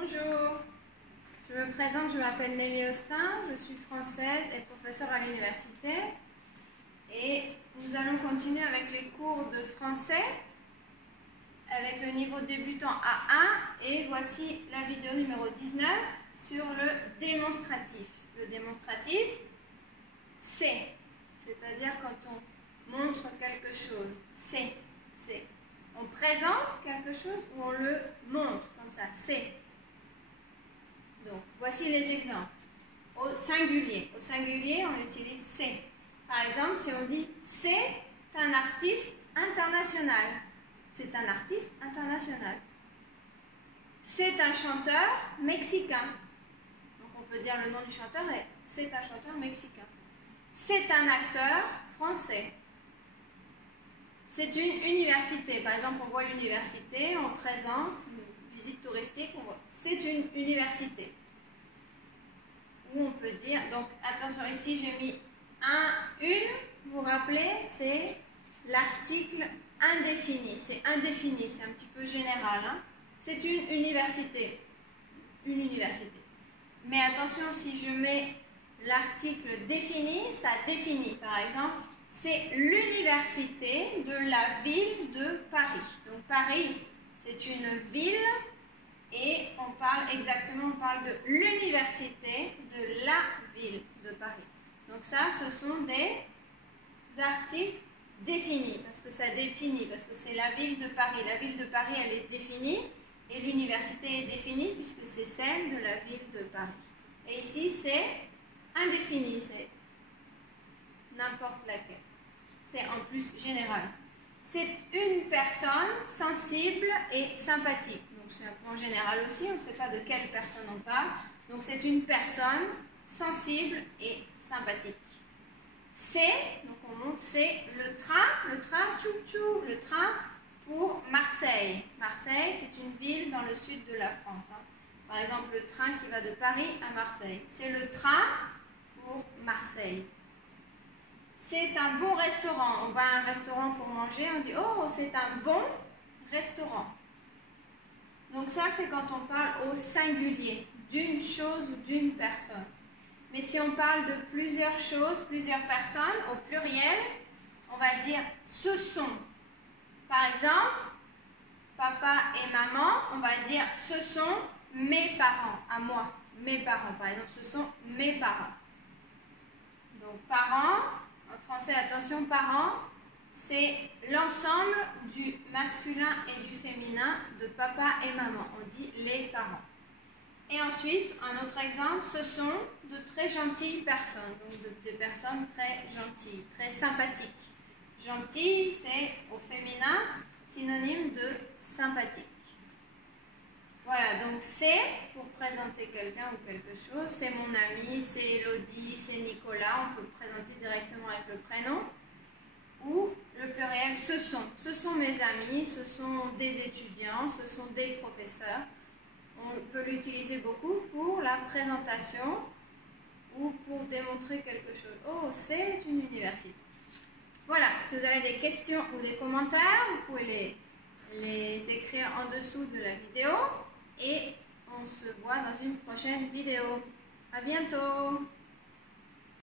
Bonjour, je me présente, je m'appelle Nelly Austin, je suis française et professeure à l'université et nous allons continuer avec les cours de français avec le niveau débutant A1 et voici la vidéo numéro 19 sur le démonstratif. Le démonstratif, c'est-à-dire quand on montre quelque chose, c'est. On présente quelque chose ou on le montre, comme ça, c'est. Donc, voici les exemples. Au singulier, on utilise c'est. Par exemple, si on dit c'est un artiste international. C'est un artiste international. C'est un chanteur mexicain. Donc, on peut dire le nom du chanteur et c'est un chanteur mexicain. C'est un acteur français. C'est une université. Par exemple, on voit l'université, on présente une visite touristique, on voit. C'est une université. Ou on peut dire, donc attention, ici j'ai mis une, vous vous rappelez, c'est l'article indéfini. C'est indéfini, c'est un petit peu général. Hein. C'est une université. Une université. Mais attention, si je mets l'article défini, ça définit. Par exemple, c'est l'université de la ville de Paris. Donc Paris, c'est une ville et on parle de l'université de la ville de Paris. Donc ça, ce sont des articles définis, parce que ça définit, parce que c'est la ville de Paris. La ville de Paris, elle est définie et l'université est définie puisque c'est celle de la ville de Paris. Et ici, c'est indéfini, c'est n'importe laquelle. C'est en plus général. C'est une personne sensible et sympathique. Donc c'est un point général aussi, on ne sait pas de quelle personne on parle. Donc c'est une personne sensible et sympathique. C'est, donc on monte, c'est le train, tchou-tchou, le train pour Marseille. Marseille, c'est une ville dans le sud de la France. Hein. Par exemple, le train qui va de Paris à Marseille. C'est le train pour Marseille. C'est un bon restaurant. On va à un restaurant pour manger, on dit « Oh, c'est un bon restaurant ». Donc ça, c'est quand on parle au singulier, d'une chose ou d'une personne. Mais si on parle de plusieurs choses, plusieurs personnes, au pluriel, on va dire « ce sont ». Par exemple, papa et maman, on va dire « ce sont mes parents », à moi, mes parents. Par exemple, ce sont mes parents. Donc parents. En français, attention, parents, c'est l'ensemble du masculin et du féminin de papa et maman. On dit les parents. Et ensuite, un autre exemple, ce sont de très gentilles personnes. Donc des personnes très gentilles, très sympathiques. Gentil, c'est au féminin, synonyme de sympathique. Voilà, donc c'est pour présenter quelqu'un ou quelque chose. C'est mon ami, c'est Elodie, c'est Nicolas. On peut présenter directement avec le prénom. Ou le pluriel, ce sont. Ce sont mes amis, ce sont des étudiants, ce sont des professeurs. On peut l'utiliser beaucoup pour la présentation ou pour démontrer quelque chose. Oh, c'est une université. Voilà, si vous avez des questions ou des commentaires, vous pouvez les écrire en dessous de la vidéo. Et on se voit dans une prochaine vidéo. À bientôt!